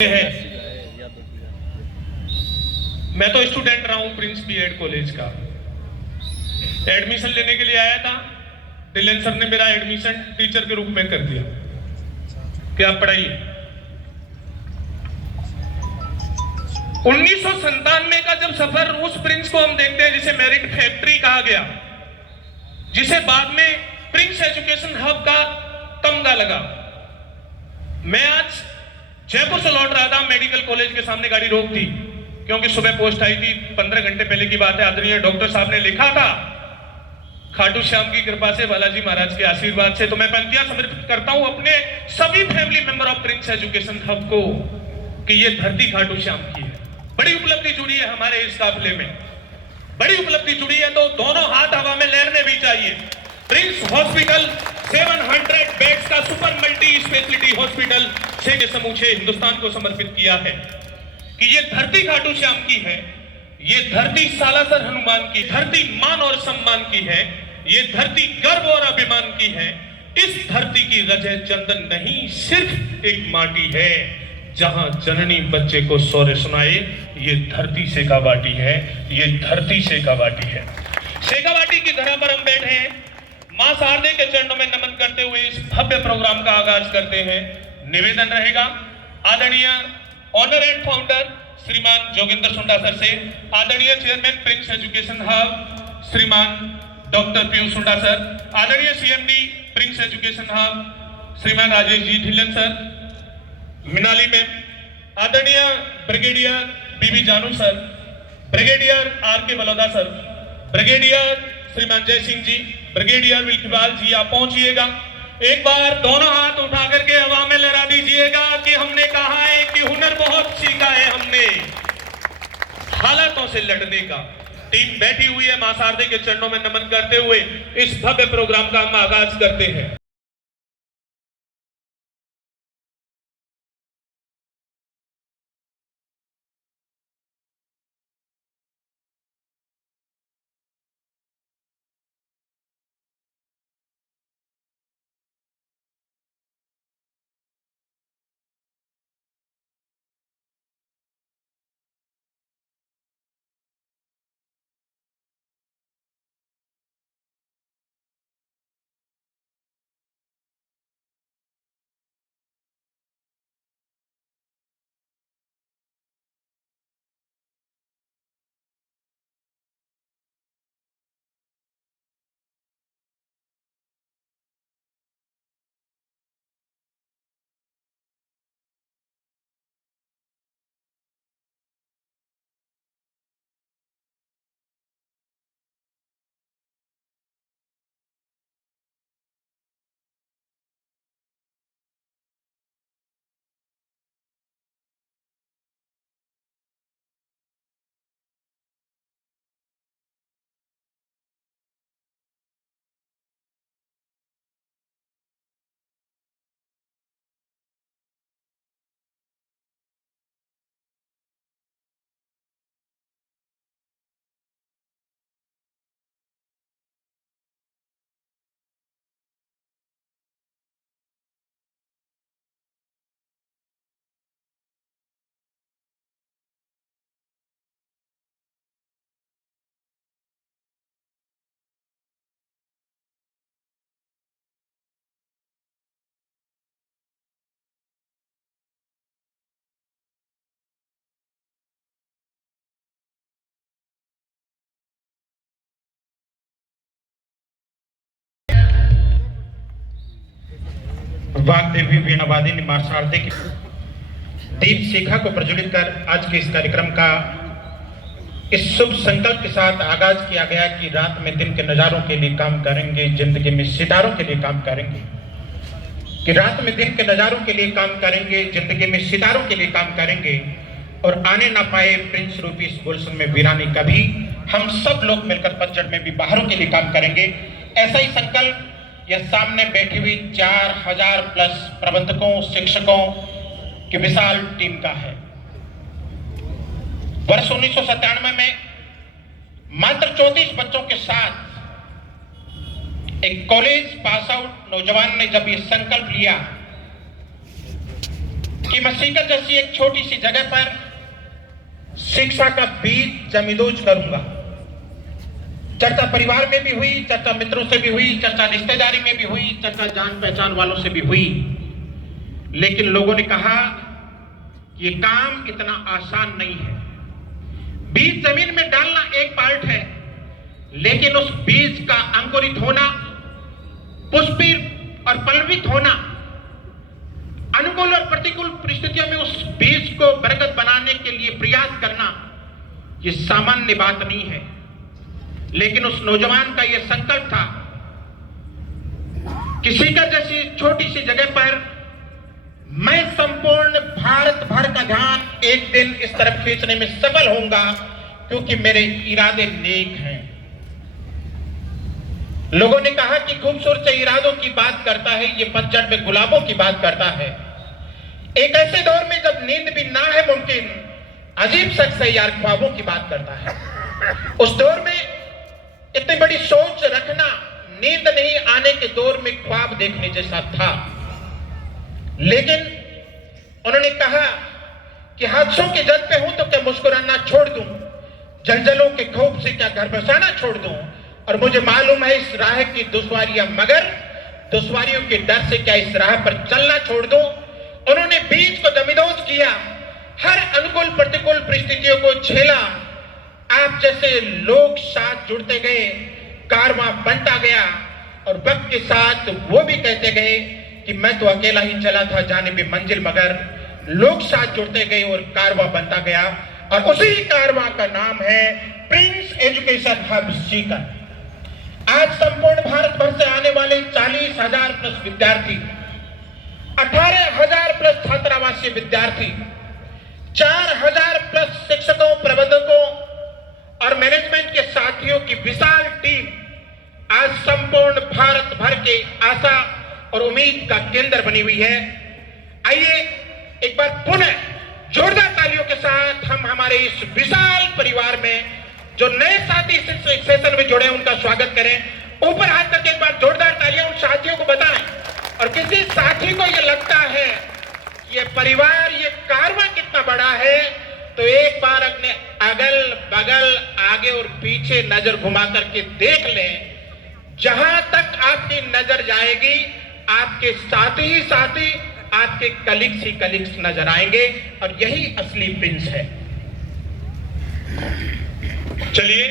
है। मैं तो स्टूडेंट रहा हूं प्रिंस बीएड कॉलेज का। एडमिशन लेने के लिए आया था। डिलन सर ने मेरा एडमिशन टीचर के रूप में कर दिया कि आप पढ़ाइए। 1997 का जब सफर उस प्रिंस को हम देखते हैं जिसे मेरिट फैक्ट्री कहा गया, जिसे बाद में प्रिंस एजुकेशन हब का तमगा लगा। मैं आज जयपुर से लौट रहा था, मेडिकल कॉलेज के सामने गाड़ी रोक दी क्योंकि सुबह पोस्ट आई थी। 15 घंटे पहले की बात है। आदरणीय डॉक्टर साहब ने लिखा था, खाटू श्याम की कृपा से, बालाजी महाराज के आशीर्वाद से। तो मैं पंक्तियां समर्पित करता हूं अपने सभी family member of Prince education hub को कि ये धरती खाटू श्याम की है। बड़ी उपलब्धि जुड़ी है हमारे इस काफिले में, बड़ी उपलब्धि जुड़ी है, तो दोनों हाथ हवा में लहरने भी चाहिए। प्रिंस हॉस्पिटल 700 बेड्स का सुपर मल्टी स्पेशलिटी हॉस्पिटल से समूचे हिंदुस्तान को समर्पित किया है कि ये धरती खाटू श्याम की है, ये धरती सालासर हनुमान की, धरती मान और सम्मान की है, ये धरती गर्व और अभिमान की है। इस धरती की रजह चंदन नहीं, सिर्फ एक माटी है जहां जननी बच्चे को सौर्य सुनाए। ये धरती शेखावाटी है, ये धरती शेखावाटी है। शेखावाटी की धरा पर हम बैठे हैं। मां शारदे के चरणों में नमन करते हुए इस भव्य प्रोग्राम का आगाज करते हैं। निवेदन रहेगा आदरणीय ऑनर एंड फाउंडर श्रीमान जोगिंदर सुंडा सर से, आदरणीय चेयरमैन प्रिंस एजुकेशन हब श्रीमान डॉक्टर पीयूष सुंडा सर, आदरणीय सीएमडी प्रिंस एजुकेशन हब श्रीमान राजेश जी ढिल्लन सर, मिनाली मैम, आदरणीय ब्रिगेडियर बीबी जानू सर, ब्रिगेडियर आर के बलौदा सर, ब्रिगेडियर श्रीमान जय सिंह जी, ब्रिगेडियर विल्किवाल जी, आप पहुंचिएगा। एक बार दोनों हाथ उठा करके हवा में लहरा दीजिएगा कि हमने कहा है कि हुनर बहुत सीखा है हमने हालातों से लड़ने का। टीम बैठी हुई है, मां शारदे के चरणों में नमन करते हुए इस भव्य प्रोग्राम का हम आगाज करते हैं। वाग्देवी वीणावादिनी मां शारदे की दीप शिखा को प्रज्वलित कर आज के इस कार्यक्रम का इस शुभ संकल्प के साथ आगाज किया गया कि रात में दिन के नजारों के लिए काम करेंगे, जिंदगी में सितारों के लिए काम करेंगे। कि रात में दिन के नजारों के लिए काम करेंगे, जिंदगी में सितारों के लिए काम करेंगे और आने ना पाए प्रिंस रूपी इस गुलशन में वीरानी कभी। हम सब लोग मिलकर पतझड़ में भी बाहरों के लिए काम करेंगे। ऐसा ही संकल्प यह सामने बैठी हुई 4000 प्लस प्रबंधकों, शिक्षकों की विशाल टीम का है। वर्ष 1997 में मात्र 34 बच्चों के साथ एक कॉलेज पास आउट नौजवान ने जब ये संकल्प लिया कि मैं सीकर जैसी एक छोटी सी जगह पर शिक्षा का बीज जमींदोज करूंगा। चर्चा परिवार में भी हुई, चर्चा मित्रों से भी हुई, चर्चा रिश्तेदारी में भी हुई, चर्चा जान पहचान वालों से भी हुई, लेकिन लोगों ने कहा ये काम इतना आसान नहीं है। बीज जमीन में डालना एक पार्ट है, लेकिन उस बीज का अंकुरित होना, पुष्पित और पल्लवित होना, अनुकूल और प्रतिकूल परिस्थितियों में उस बीज को बरकत बनाने के लिए प्रयास करना, यह सामान्य बात नहीं है। लेकिन उस नौजवान का यह संकल्प था कि सीकर जैसी छोटी सी जगह पर मैं संपूर्ण भारत भर का ध्यान एक दिन इस तरफ खींचने में सफल होऊंगा, क्योंकि मेरे इरादे नेक हैं। लोगों ने कहा कि खूबसूरत से इरादों की बात करता है, ये पतझड़ में गुलाबों की बात करता है। एक ऐसे दौर में जब नींद भी ना है मुमकिन, अजीब शख्स है यार, ख्वाबों की बात करता है। उस दौर में इतनी बड़ी सोच रखना, नींद नहीं आने के दौर में ख्वाब देखने जैसा था। लेकिन उन्होंने कहा कि हादसों के जद पे हूं तो क्या मुस्कुराना छोड़ दूं, जंजलों के खौफ से क्या घर बसाना छोड़ दूं, और मुझे मालूम है इस राह की दुश्वारियां, मगर दुश्वारियों के डर से क्या इस राह पर चलना छोड़ दूं। उन्होंने बीज को जमींदोज किया, हर अनुकूल प्रतिकूल परिस्थितियों को झेला। आप जैसे लोग साथ जुड़ते गए, कारवां बनता गया, और वक्त के साथ वो भी कहते गए कि मैं तो अकेला ही चला था जानिबे मंजिल, मगर लोग साथ जुड़ते गए और कारवां बनता गया। और उसी कारवां का नाम है प्रिंस एजुकेशन हब सीकर। आज संपूर्ण भारत भर से आने वाले 40,000 प्लस विद्यार्थी, 18,000 प्लस छात्रावासी विद्यार्थी, 4,000 प्लस शिक्षकों, प्रबंधकों और मैनेजमेंट के साथियों की विशाल टीम आज संपूर्ण भारत भर के आशा और उम्मीद का केंद्र बनी हुई है। आइए एक बार पुनः जोरदार तालियों के साथ हम हमारे इस विशाल परिवार में जो नए साथी इस सेशन में जुड़े हैं उनका स्वागत करें। ऊपर हाथ करके एक बार जोरदार तालियां उन साथियों को बताएं। और किसी साथी को ये लगता है ये परिवार, ये कारवां कितना बड़ा है, तो एक बार अपने अगल बगल, आगे और पीछे नजर घुमा करके देख लें। जहां तक आपकी नजर जाएगी आपके साथी आपके कलीग्स ही कलीग्स नजर आएंगे, और यही असली प्रिंस है। चलिए